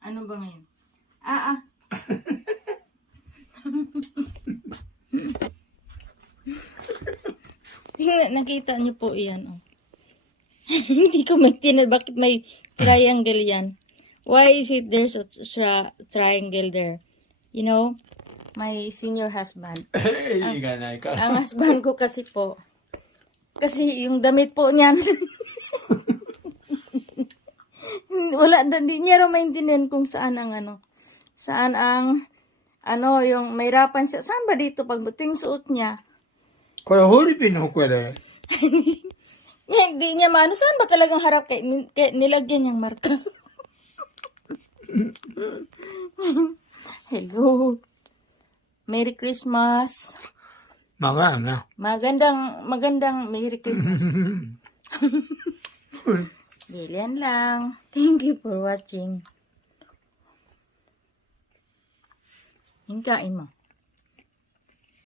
Ano ba ngayon? Tingnan, nakita niyo po iyan, oh. Hindi ko maintindihan bakit may triangle yan. Why is it there's a triangle there? You know, my senior husband. Ang husband ko kasi po. Kasi yung damit po niyan. Wala, hindi niya raw maintindihan kung saan ang saan ang yung mahirapan siya. Saan ba dito pagbuting suot niya? これホリピンの服やで。 Hindi niya maano. Saan ba talagang harap kay nilagyan niyang marka? Hello. Merry Christmas. Magana. Magandang Merry Christmas. Lilian lang. Thank you for watching. Hingkain mo.